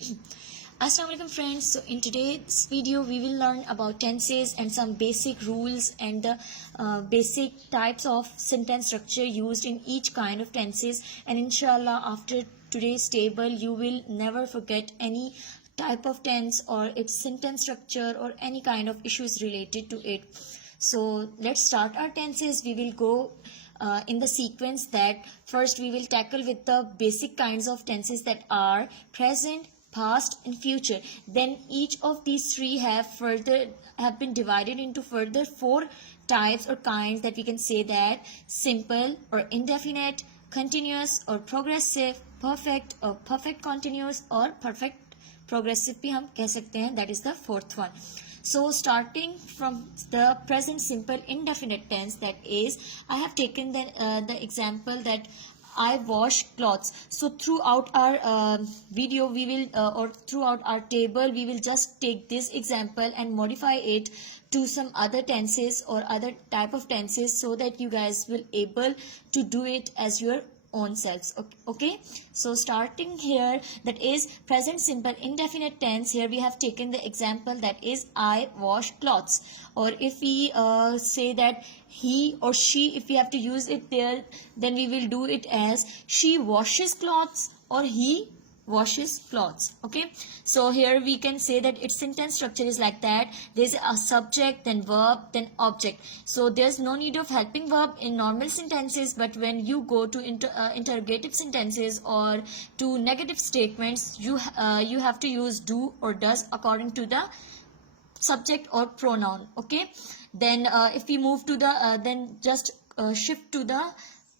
Assalamu alaikum friends. So in today's video we will learn about tenses and some basic rules and the basic types of sentence structure used in each kind of tenses, and inshallah after today's table you will never forget any type of tense or its sentence structure or any kind of issues related to it. So let's start our tenses. We will go in the sequence that first we will tackle with the basic kinds of tenses that are present, past and future. Then each of these three have been divided into further four types or kinds that we can say that simple or indefinite, continuous or progressive, perfect or perfect continuous or perfect progressive भी हम कह सकते हैं. That is the fourth one. So starting from the present simple indefinite tense, that is, I have taken the example that I wash clothes. So throughout our video we will or throughout our table we will just take this example and modify it to some other tenses or other type of tenses so that you guys will able to do it as your own selves. Okay, so starting here, that is present simple indefinite tense. Here we have taken the example that is I wash clothes, or if we say that he or she, if we have to use it there, then we will do it as she washes clothes or he washes clothes. Okay, so here we can say that its sentence structure is like that. There's a subject, then verb, then object. So there's no need of helping verb in normal sentences, but when you go to interrogative sentences or to negative statements, you have to use do or does according to the subject or pronoun. Okay, then if we move to the then just shift to the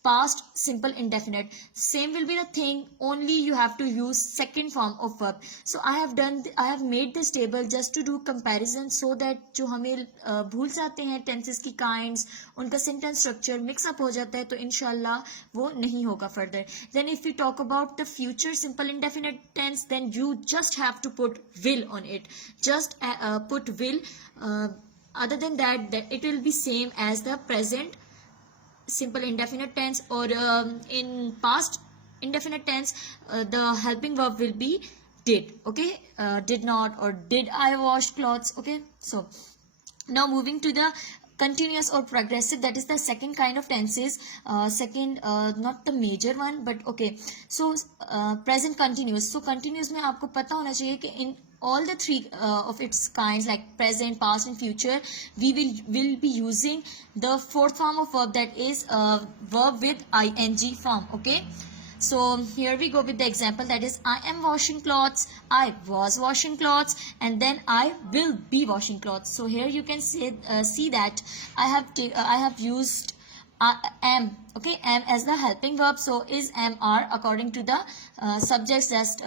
past simple indefinite. Same will be the thing, only you have to use second form of verb. So I have made this table just to do comparison so that जो हमें भूल जाते हैं tenses की kinds, उनका sentence structure mix up हो जाता है, तो इंशाल्लाह वो नहीं होगा further. Then if we talk about the future simple indefinite tense, then you just have to put will on it. Just put will. Other than that it will be same as the present simple indefinite tense, or in past indefinite tense the helping verb will be did. Okay, did not or did I wash clothes. Okay, so now moving to the continuous or progressive, that is the second kind of tenses. Second, not the major one, but okay. So present continuous. So continuous में आपको पता होना चाहिए कि in all the three of its kinds, like present, past and future, we will be using the fourth form of verb, that is verb with ing form. Okay, so here we go with the example, that is I am washing clothes, I was washing clothes, and then I will be washing clothes. So here you can say see that I have used am. Okay, am as the helping verb. So is, am, are according to the subjects. Just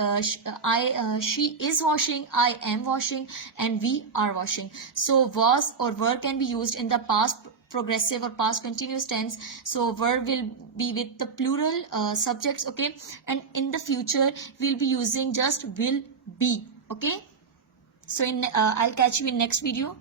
she is washing, I am washing, and we are washing. So was or were can be used in the past progressive or past continuous tense. So verb will be with the plural subjects. Okay, and in the future we'll be using just will be. Okay, so in I'll catch you in next video.